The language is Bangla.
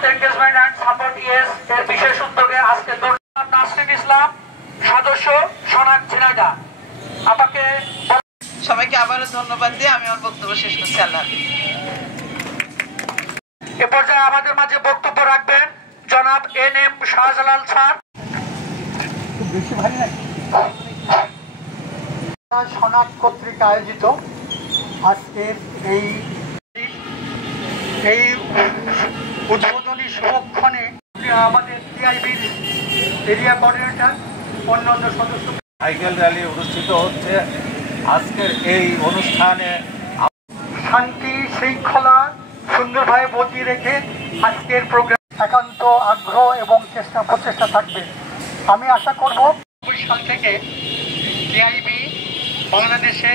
ইউথ এনগেজমেন্ট অ্যান্ড সাপোর্ট এর বিশেষ উদ্যোগে আজকে নাসরিন ইসলাম সদস্য সোনাক ঝিনাইদা আপনাকে সবাইকে আবারও ধন্যবাদ দিয়ে আমি আমার বক্তব্য শেষ করছি। আল্লাহ এ পর্যায়ে আমাদের মাঝে বক্তব্য রাখবেন জনাব NM শাহজালাল স্যার। সোনাক কর্তৃক আয়োজিত আজকের এই উদ্বোধনী শুভক্ষণে আমাদের টিআইবির এরিয়া কোঅর্ডিনেটর অন্যান্য সদস্য সাইকেল র্যালি অনুষ্ঠিত হচ্ছে। আজকের এই অনুষ্ঠানে শান্তি শৃঙ্খলা সুন্দরভাবে বজিয়ে রেখে আজকের প্রোগ্রাম একান্ত আগ্রহ এবং প্রচেষ্টা থাকবে। আমি আশা করব 20 সাল থেকে টিআইবি বাংলাদেশে